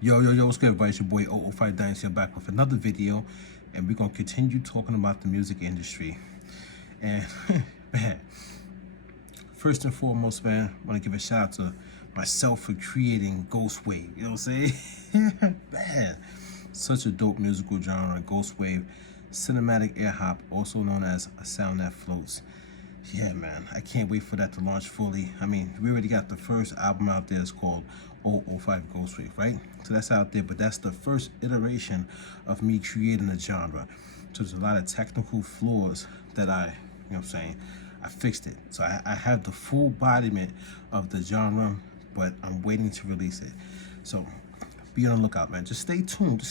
Yo, what's good, everybody? It's your boy 005 Dynasty. I'm back with another video, and we're going to continue talking about the music industry. And, man, first and foremost, man, I want to give a shout out to myself for creating Ghost Wave. You know what I'm saying? Man, such a dope musical genre, Ghost Wave, cinematic air hop, also known as a sound that floats. Yeah, man, I can't wait for that to launch fully. I mean, we already got the first album out there. It's called 005 Ghost Wave, right? So that's out there, but that's the first iteration of me creating a genre. So there's a lot of technical flaws that I fixed it. So I have the full embodiment of the genre, but I'm waiting to release it. So be on the lookout, man. Just stay tuned,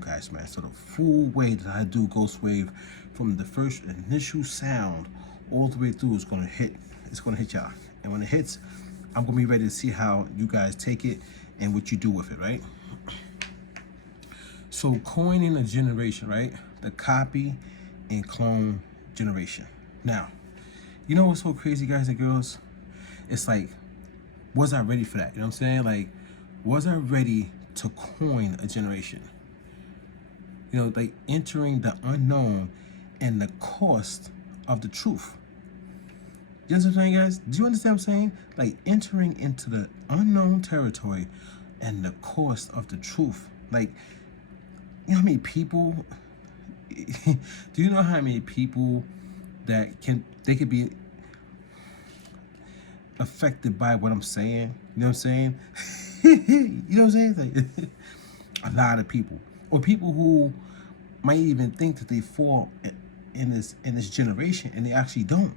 guys, man. So the full way that I do Ghost Wave, from the first initial sound all the way through, is gonna hit. It's gonna hit y'all, and when it hits, I'm gonna be ready to see how you guys take it and what you do with it, right? So coining a generation, right? The copy and clone generation. Now, you know what's so crazy, guys and girls? It's like, was I ready for that? You know what I'm saying? Like, was I ready to coin a generation? You know, like entering the unknown and the cost of the truth. You know what I'm saying, guys? Do you understand what I'm saying? Like entering into the unknown territory and the cost of the truth. Like, you know how many people, do you know how many people that they could be affected by what I'm saying? You know what I'm saying? You know what I'm saying? Like, a lot of people. Or people who might even think that they fall in this generation, and they actually don't.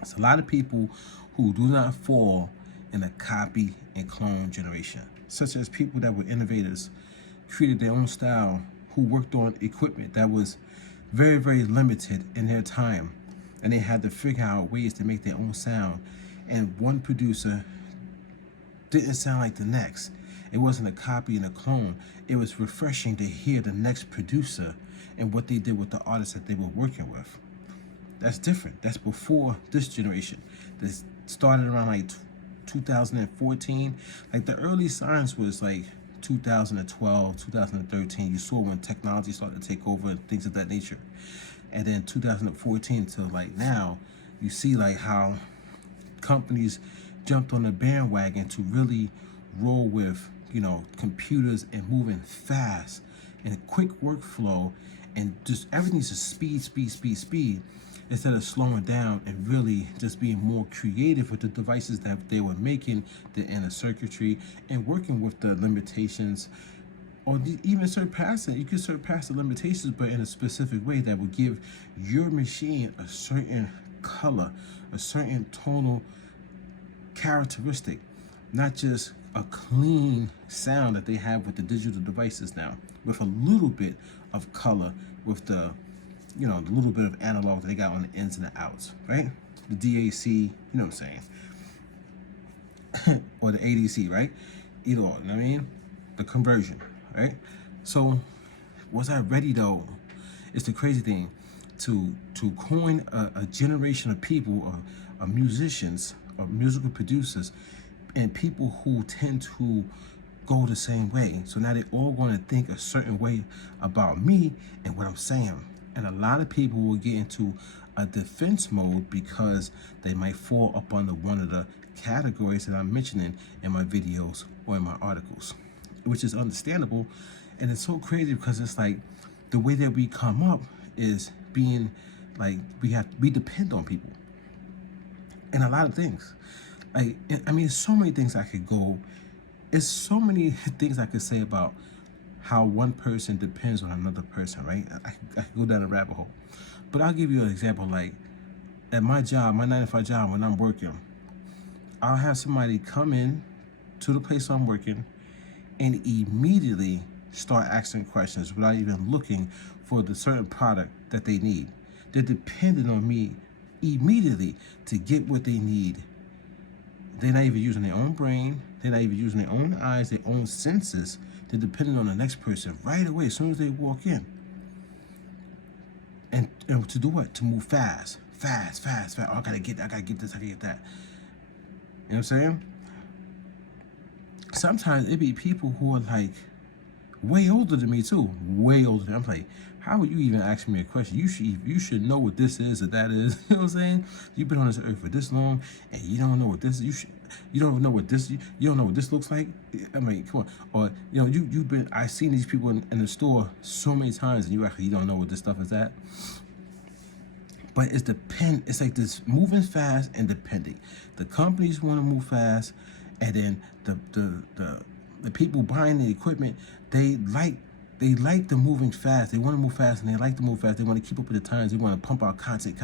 It's a lot of people who do not fall in the copy and clone generation, such as people that were innovators, created their own style, who worked on equipment that was very, very limited in their time, and they had to figure out ways to make their own sound. And one producer didn't sound like the next. It wasn't a copy and a clone. It was refreshing to hear the next producer and what they did with the artists that they were working with. That's different. That's before this generation. This started around like 2014. Like the early signs was like 2012, 2013. You saw when technology started to take over and things of that nature. And then 2014 to like now, you see like how companies jumped on the bandwagon to really roll with, you know, computers and moving fast and a quick workflow, and just everything's just speed, instead of slowing down and really just being more creative with the devices that they were making, the inner circuitry, and working with the limitations, or even surpassing. You can surpass the limitations, but in a specific way that would give your machine a certain color, a certain tonal characteristic, not just a clean sound that they have with the digital devices now, with a little bit of color, with the, you know, the little bit of analog that they got on the ins and the outs, right? The DAC, you know what I'm saying? Or the ADC, right? Either or, you know what I mean? The conversion, right? So, was I ready though? It's the crazy thing, to coin a generation of people, of musicians, of musical producers, and people who tend to go the same way. So now they all want to think a certain way about me and what I'm saying. And a lot of people will get into a defense mode because they might fall up under one of the categories that I'm mentioning in my videos or in my articles, which is understandable. And it's so crazy because it's like the way that we come up is being like, we depend on people in a lot of things. Like, I mean, so many things I could go. It's so many things I could say about how one person depends on another person, right? I could go down a rabbit hole. But I'll give you an example. Like, at my job, my 9-to-5 job, when I'm working, I'll have somebody come in to the place I'm working and immediately start asking questions without even looking for the certain product that they need. They're dependent on me immediately to get what they need. They're not even using their own brain. They're not even using their own eyes, their own senses. They're dependent on the next person right away as soon as they walk in. And to do what? To move fast. Oh, I gotta get this, I gotta get that. You know what I'm saying? sometimes it be people who are like way older than me too, way older than me. I'm like, how would you even ask me a question? You should know what this is or that is. You know what I'm saying? You've been on this earth for this long, and you don't know what this. You don't know what this. You don't know what this looks like. I mean, come on. Or you've been. I've seen these people in the store so many times, and you don't know what this stuff is at. But it's like this moving fast and depending. The companies want to move fast, and then the people buying the equipment, they like the moving fast. They want to move fast, and they like to move fast. They want to keep up with the times. They want to pump out content.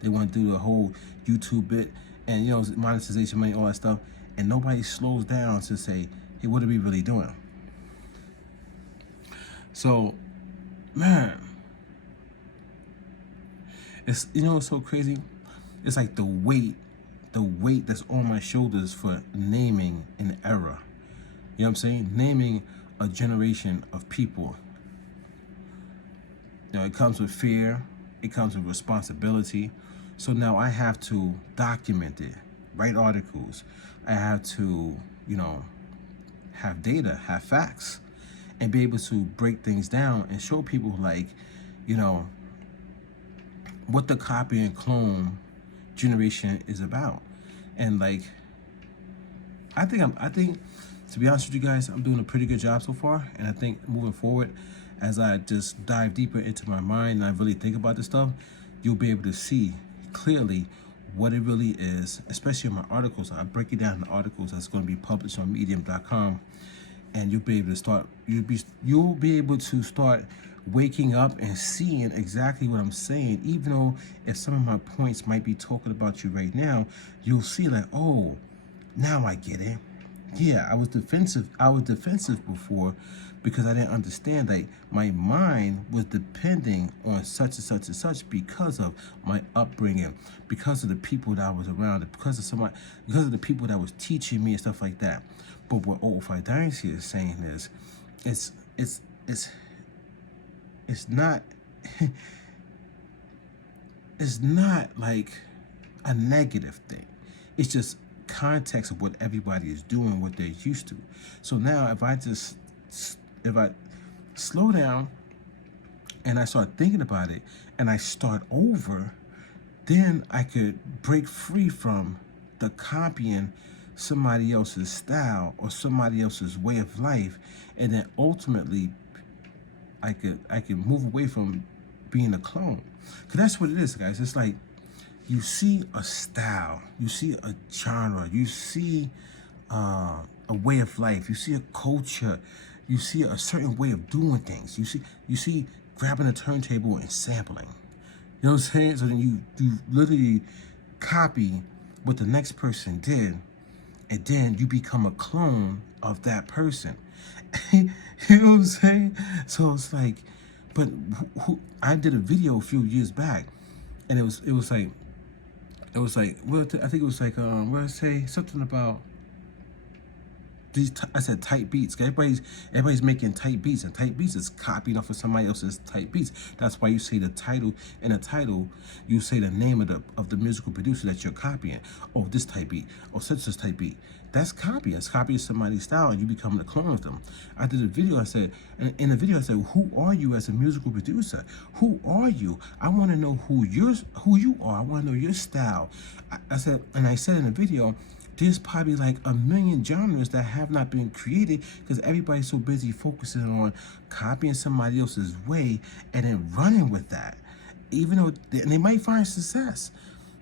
They want to do the whole YouTube bit and monetization money, all that stuff. And nobody slows down to say, hey, what are we really doing? So, man, it's it's so crazy. It's like the weight that's on my shoulders for naming an era. You know what I'm saying? Naming a generation of people. It comes with fear. It comes with responsibility. So now I have to document it, write articles. I have to, have data, have facts, and be able to break things down and show people like, what the copy and clone generation is about. And like, I think to be honest with you guys, I'm doing a pretty good job so far. And I think moving forward, as I just dive deeper into my mind and I really think about this stuff, you'll be able to see clearly what it really is, especially in my articles. I break it down in the articles that's going to be published on medium.com, and you'll be able to start waking up and seeing exactly what I'm saying. Even though if some of my points might be talking about you right now, you'll see like, oh, now I get it. Yeah, I was defensive before because I didn't understand that my mind was depending on such and such and such because of my upbringing, because of the people that I was around, because of the people that was teaching me and stuff like that. But what 005 Dynasty is saying is, it's not it's not like a negative thing. It's just context of what everybody is doing, what they're used to. So now if I slow down and I start thinking about it and I start over, then I could break free from the copying somebody else's style or somebody else's way of life, and then ultimately I could move away from being a clone. Because that's what it is, guys. It's like you see a style, you see a genre, you see a way of life, you see a culture, you see a certain way of doing things. You see grabbing a turntable and sampling. You know what I'm saying? So then you literally copy what the next person did, and then you become a clone of that person. You know what I'm saying? So it's like, but I did a video a few years back, and it was like, well, I think it was like, what did I say? Something about these, I said tight beats. Everybody's making tight beats, and tight beats is copying off of somebody else's tight beats. That's why you say the title, in the title, you say the name of the musical producer that you're copying. Oh, this type beat, oh, such this type beat. That's copy. That's copying somebody's style, and you become a clone of them. I did a video. I said, in the video, I said, who are you as a musical producer? Who are you? I want to know who you are. I want to know your style. I said in the video, there's probably like 1 million genres that have not been created because everybody's so busy focusing on copying somebody else's way and then running with that. Even though they might find success,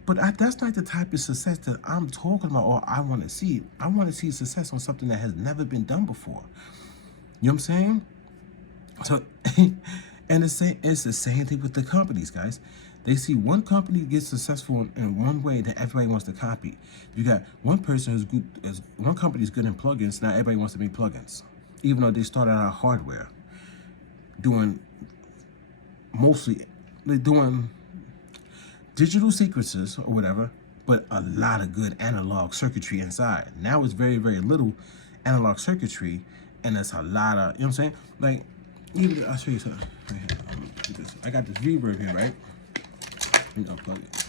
but that's not the type of success that I'm talking about or I want to see. I want to see success on something that has never been done before. You know what I'm saying? So, and it's the same thing with the companies, guys. They see one company get successful in one way that everybody wants to copy. You got one person who's good, one company's good in plugins, now everybody wants to make plugins. Even though they started out hardware, doing digital sequences or whatever, but a lot of good analog circuitry inside. Now it's very, very little analog circuitry, and it's a lot of, you know what I'm saying? Like, even, I'll show you something. Right here. I got this reverb here, right? Let me unplug it.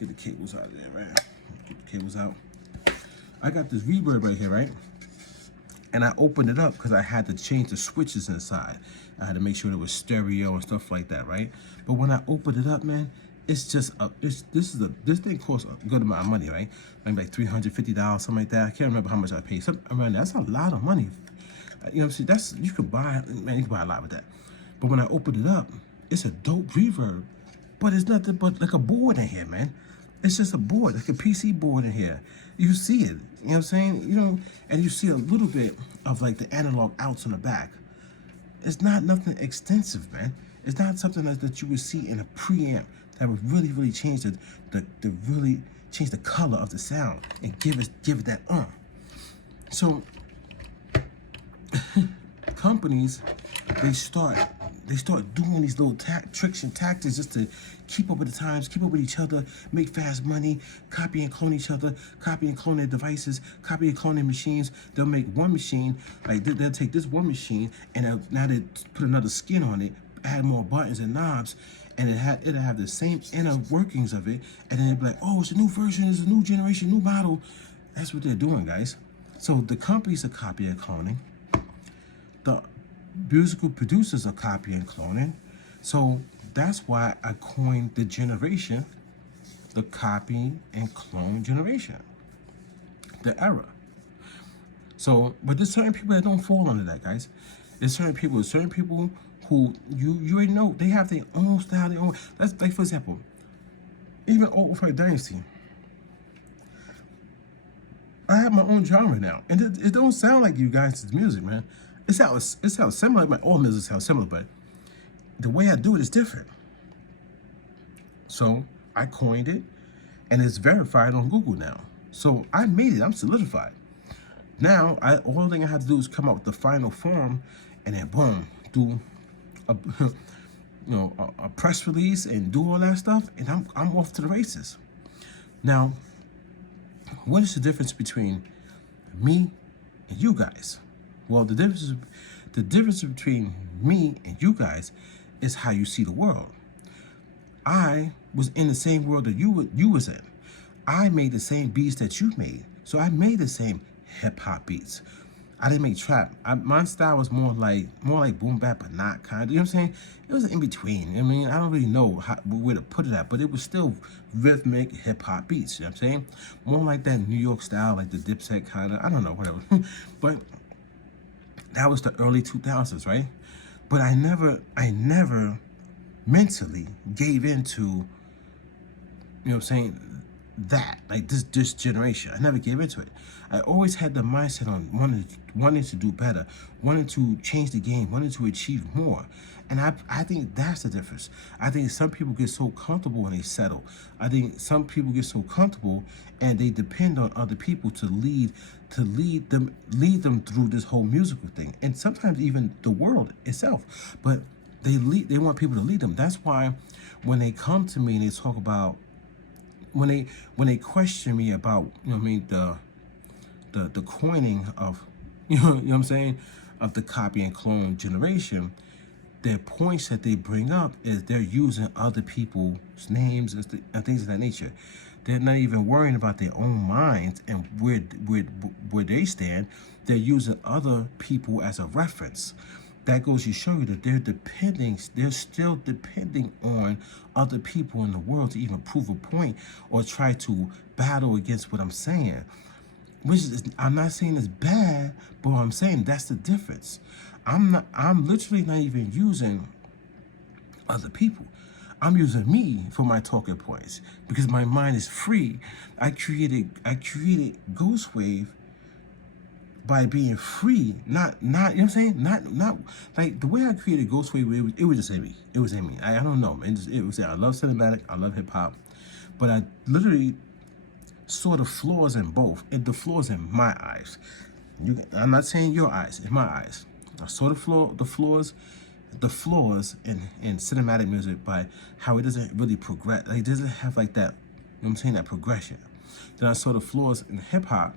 Get the cables out of there, right? Get the cables out. I got this reverb right here, right? And I opened it up because I had to change the switches inside. I had to make sure it was stereo and stuff like that, right? But when I opened it up, man, it's just this thing costs a good amount of money, right? Maybe like $350, something like that. I can't remember how much I paid. Around that's a lot of money. You know what I'm saying? You could buy, man, you can buy a lot with that. But when I opened it up, it's a dope reverb, but it's nothing but like a board in here, man. It's just a board, like a PC board in here. You see it, you know what I'm saying? You know, and you see a little bit of like the analog outs on the back. It's not nothing extensive, man. It's not something that you would see in a preamp that would really change the really change the color of the sound and give it that So companies, they start doing these little tricks and tactics just to keep up with the times, keep up with each other, make fast money, copy and clone each other, copy and clone their devices, copy and clone their machines. They'll make one machine, like they'll take this one machine and now they put another skin on it, add more buttons and knobs, and it'll have the same inner workings of it, and then they'll be like, oh, it's a new version, it's a new generation, new model. That's what they're doing, guys. So the companies are copying and cloning. The musical producers are copying and cloning. So that's why I coined the generation, the copy and clone generation, the era. So, but there's certain people that don't fall under that, guys. There's certain people who you already know, they have their own style, their own. That's like, for example, even for Dynasty, I have my own genre now, and it don't sound like you guys' music, man. It sounds similar. My old music sounds similar, but the way I do it is different. So I coined it, and it's verified on Google now. So I made it. I'm solidified. Now, all thing I have to do is come up with the final form, and then boom, do a a press release and do all that stuff, and I'm off to the races. Now, what is the difference between me and you guys? Well, the difference between me and you guys is how you see the world. I was in the same world that you was in. I made the same beats that you made. So I made the same hip hop beats. I didn't make trap. My style was more like boom bap, but not kind of. You know what I'm saying? It was in between. I mean, I don't really know where to put it at, but it was still rhythmic hip hop beats. You know what I'm saying? More like that New York style, like the Dipset kind of. I don't know, whatever. But that was the early 2000s, right? But I never mentally gave into, you know what I'm saying, that, like this generation. I never gave into it. I always had the mindset on wanting to do better, wanting to change the game, wanting to achieve more. And I think that's the difference. I think some people get so comfortable and they settle. I think some people get so comfortable and they depend on other people to lead them through this whole musical thing. And sometimes even the world itself. But they want people to lead them. That's why when they come to me and they talk about, when they question me about, you know what I mean, the coining of, you know what I'm saying, of the copy and clone generation, their points that they bring up is they're using other people's names and things of that nature. They're not even worrying about their own minds and where they stand. They're using other people as a reference. That goes to show you that they're still depending on other people in the world to even prove a point or try to battle against what I'm saying. I'm not saying it's bad, but what I'm saying, that's the difference. I'm literally not even using other people. I'm using me for my talking points because my mind is free. I created Ghost Wav by being free, not you know what I'm saying? Not like the way I created Ghost Wav, it was just in me. It was in me. I don't know, man. It was I love cinematic, I love hip hop, but I literally saw the flaws in both, and the flaws in my eyes. I'm not saying your eyes, in my eyes. I saw the flaws in cinematic music by how it doesn't really progress. Like, it doesn't have like that, you know what I'm saying, that progression. Then I saw the flaws in hip hop,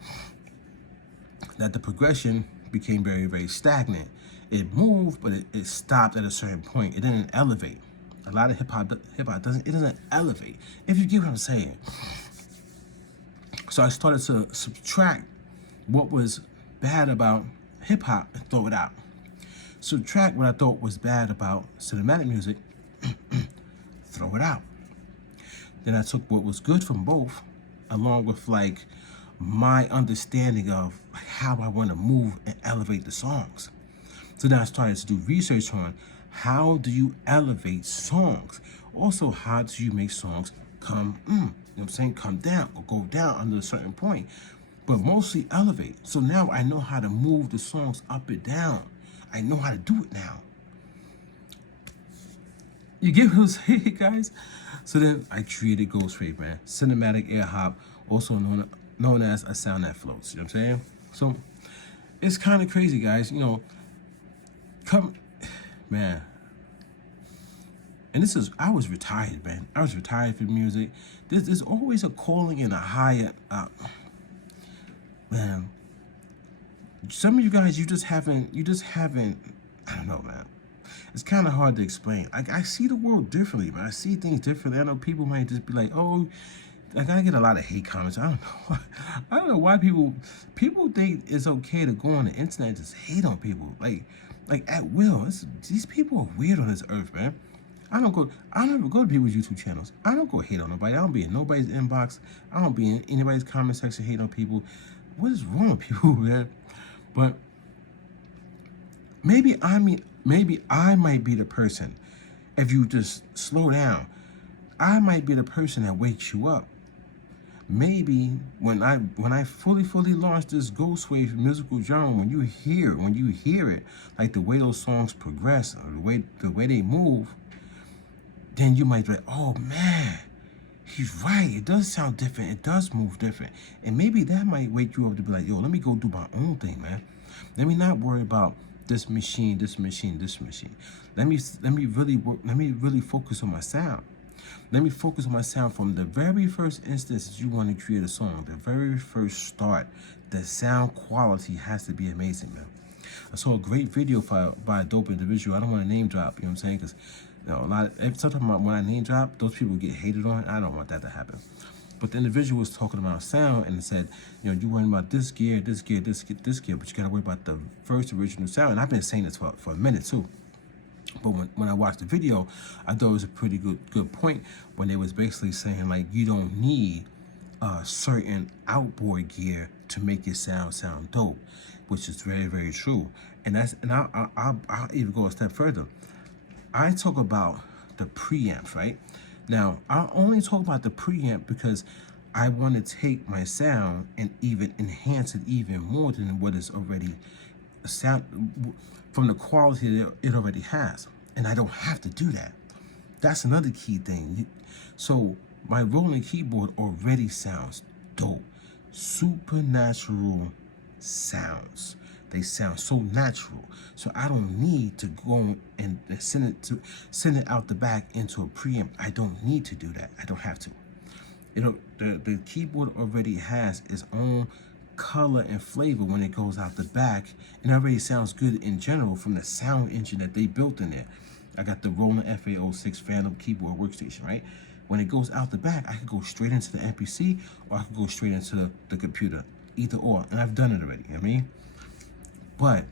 that the progression became very, very stagnant. It moved, but it stopped at a certain point. It didn't elevate. A lot of hip hop doesn't elevate, if you get what I'm saying. So I started to subtract what was bad about hip hop and throw it out. Subtract what I thought was bad about cinematic music, throw it out. Then I took what was good from both, along with like my understanding of how I want to move and elevate the songs. So then I started to do research on how do you elevate songs? Also, how do you make songs come, you know what I'm saying, come down or go down under a certain point, but mostly elevate. So now I know how to move the songs up and down. I know how to do it now. You get what I'm saying, guys? So then I created Ghost Wav, man. Cinematic air hop, also known as a sound that floats. You know what I'm saying? So it's kind of crazy, guys. You know, man. And this is, I was retired, man. I was retired from music. There's always a calling and a higher, man. Some of you guys, you just haven't, I don't know, man. It's kind of hard to explain. Like, I see the world differently, man. I see things differently. I know people might just be like, oh, like, I get a lot of hate comments. I don't know. I don't know why people think it's okay to go on the internet and just hate on people. Like at will. These people are weird on this earth, man. I never go to people's YouTube channels. I don't go hate on nobody. I don't be in nobody's inbox. I don't be in anybody's comment section hate on people. What is wrong with people, man? But maybe I might be the person. If you just slow down, I might be the person that wakes you up. Maybe when I fully launch this Ghost Wav musical genre, when you hear it, like the way those songs progress or the way they move, then you might be like, oh man, he's right. It does sound different. It does move different. And maybe that might wake you up to be like, yo, let me go do my own thing, man. Let me not worry about this machine. Let me really focus on my sound. Let me focus on my sound from the very first instance that you want to create a song, the very first start. The sound quality has to be amazing, man. I saw a great video by a dope individual. I don't want to name drop, you know what I'm saying? Because sometimes when I name drop, those people get hated on. I don't want that to happen. But the individual was talking about sound and said, you know, you're worrying about this gear, but you got to worry about the first original sound. And I've been saying this for a minute too. But when I watched the video, I thought it was a pretty good point when they was basically saying, like, you don't need certain outboard gear to make your sound dope, which is very, very true. And I'll even go a step further. I talk about the preamp, right? Now, I only talk about the preamp because I want to take my sound and even enhance it even more than what is already sound from the quality that it already has. And I don't have to do that. That's another key thing. So my rolling keyboard already sounds dope. Supernatural sounds. They sound so natural. So I don't need to go and send it out the back into a preamp. I don't need to do that. I don't have to. You know, the keyboard already has its own color and flavor when it goes out the back, and it already sounds good in general from the sound engine that they built in there. I got the Roland FA06 Phantom keyboard workstation, right? When it goes out the back, I can go straight into the MPC or I can go straight into the computer, either or, and I've done it already, you know what I mean? But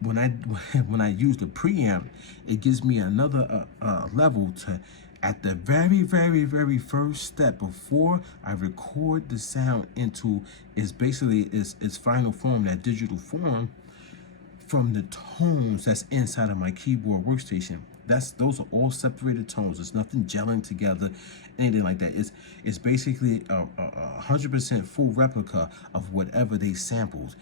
when I use the preamp, it gives me another level to, at the very first step before I record the sound into its final form, that digital form, from the tones that's inside of my keyboard workstation. Those are all separated tones. There's nothing gelling together, anything like that. It's basically a 100% full replica of whatever they sampled.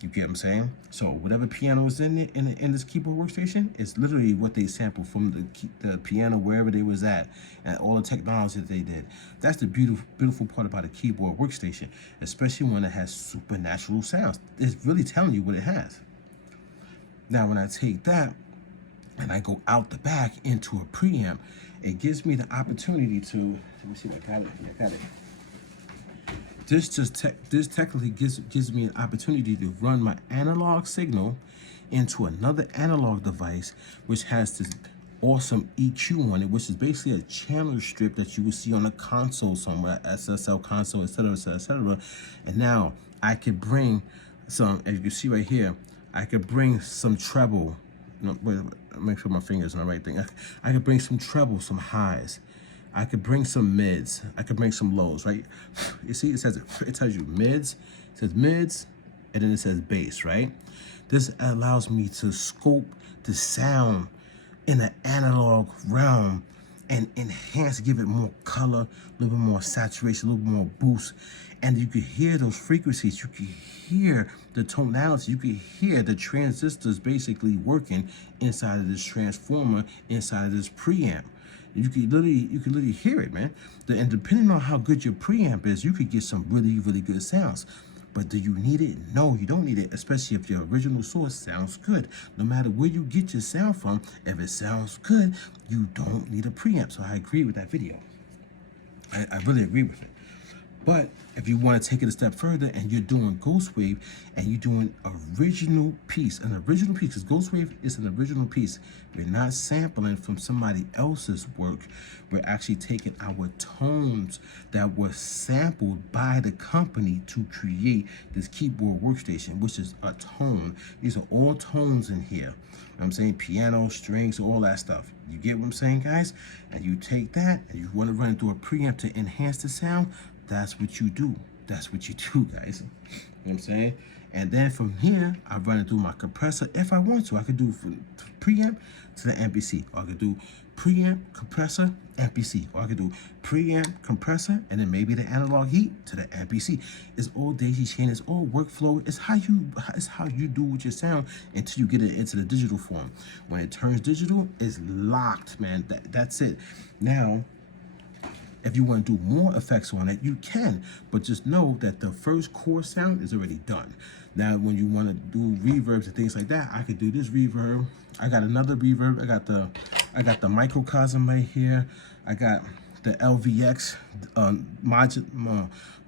You get what I'm saying? So whatever piano is in this keyboard workstation is literally what they sampled from the piano wherever they was at, and all the technology that they did. That's the beautiful part about a keyboard workstation, especially when it has supernatural sounds. It's really telling you what it has. Now, when I take that and I go out the back into a preamp, it gives me the opportunity to, let me see if I got it. Yeah, I got it. This technically gives me an opportunity to run my analog signal into another analog device, which has this awesome EQ on it, which is basically a channel strip that you will see on a console somewhere, SSL console, etc., etc., etc. And now I could bring some, as you can see right here, I could bring some treble. No, wait, make sure my finger's on the right thing. I could bring some treble, some highs. I could bring some mids. I could bring some lows, right? You see, it tells you mids. It says mids, and then it says bass, right? This allows me to scope the sound in an analog realm and enhance, give it more color, a little bit more saturation, a little bit more boost. And you can hear those frequencies, you can hear the tonality, you can hear the transistors basically working inside of this transformer, inside of this preamp. You can literally hear it, man. And depending on how good your preamp is, you could get some really, really good sounds. But do you need it? No, you don't need it, especially if your original source sounds good. No matter where you get your sound from, if it sounds good, you don't need a preamp. So I agree with that video. I really agree with it. But if you want to take it a step further and you're doing Ghost Wav and you're doing original piece, because Ghost Wav is an original piece. We're not sampling from somebody else's work. We're actually taking our tones that were sampled by the company to create this keyboard workstation, which is a tone. These are all tones in here. I'm saying piano, strings, all that stuff. You get what I'm saying, guys? And you take that and you want to run it through a preamp to enhance the sound. That's what you do. That's what you do, guys. You know what I'm saying? And then from here, I run it through my compressor if I want to. I could do from preamp to the MPC. Or I could do preamp, compressor, MPC. Or I could do preamp, compressor, and then maybe the analog heat to the MPC. It's all daisy chain. It's all workflow. It's how you do with your sound until you get it into the digital form. When it turns digital, it's locked, man. That's it. Now, if you want to do more effects on it, you can, but just know that the first core sound is already done. Now, when you want to do reverbs and things like that, I could do this reverb. I got another reverb. I got the microcosm right here. I got the LVX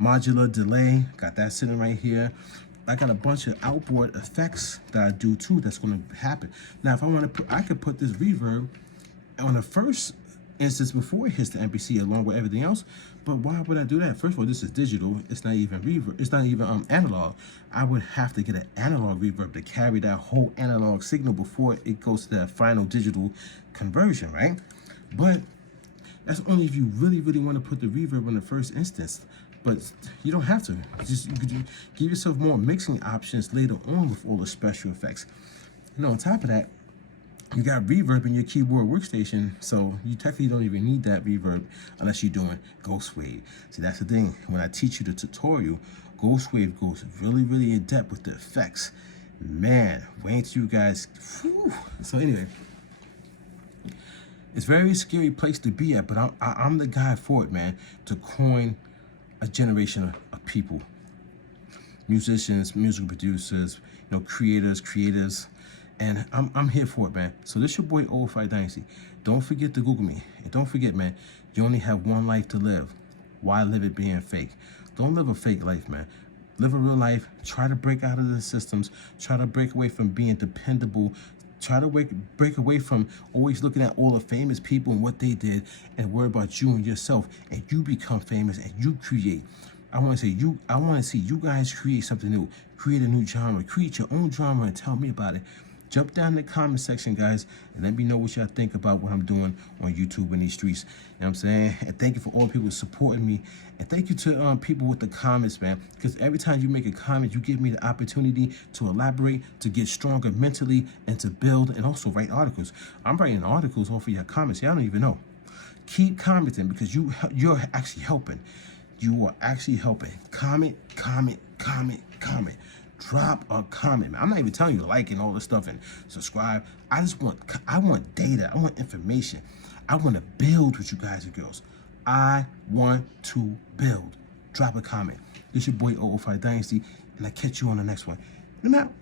modular delay. Got that sitting right here. I got a bunch of outboard effects that I do too. That's going to happen. Now, if I want to, I could put this reverb on the first instance before it hits the MPC along with everything else. But why would I do that? First of all, this is digital. It's not even reverb. It's not even analog. I would have to get an analog reverb to carry that whole analog signal before it goes to that final digital conversion, right? But that's only if you really, really want to put the reverb in the first instance. But you don't have to. You could give yourself more mixing options later on with all the special effects. And on top of that, you got reverb in your keyboard workstation, so you technically don't even need that reverb unless you're doing Ghost Wav. See, that's the thing. When I teach you the tutorial, Ghost Wav goes really, really in depth with the effects. Man, wait till you guys. Whew. So anyway, it's a very scary place to be at, but I'm the guy for it, man, to coin a generation of people. Musicians, musical producers, creators. And I'm here for it, man. So this your boy 005 Dynasty. Don't forget to Google me. And don't forget, man, you only have one life to live. Why live it being fake? Don't live a fake life, man. Live a real life. Try to break out of the systems. Try to break away from being dependable. Try to break away from always looking at all the famous people and what they did and worry about you and yourself. And you become famous and you create. I want to see you guys create something new. Create a new genre. Create your own genre and tell me about it. Jump down in the comment section, guys, and let me know what y'all think about what I'm doing on YouTube and these streets. You know what I'm saying? And thank you for all people supporting me. And thank you to people with the comments, man. Because every time you make a comment, you give me the opportunity to elaborate, to get stronger mentally, and to build, and also write articles. I'm writing articles off of your comments. Y'all don't even know. Keep commenting because you're actually helping. You are actually helping. Comment. Drop a comment, man. I'm not even telling you to like and all this stuff and subscribe. I want data. I want information. I want to build with you guys and girls. I want to build. Drop a comment. This your boy 005 Dynasty, and I catch you on the next one. And I'm out.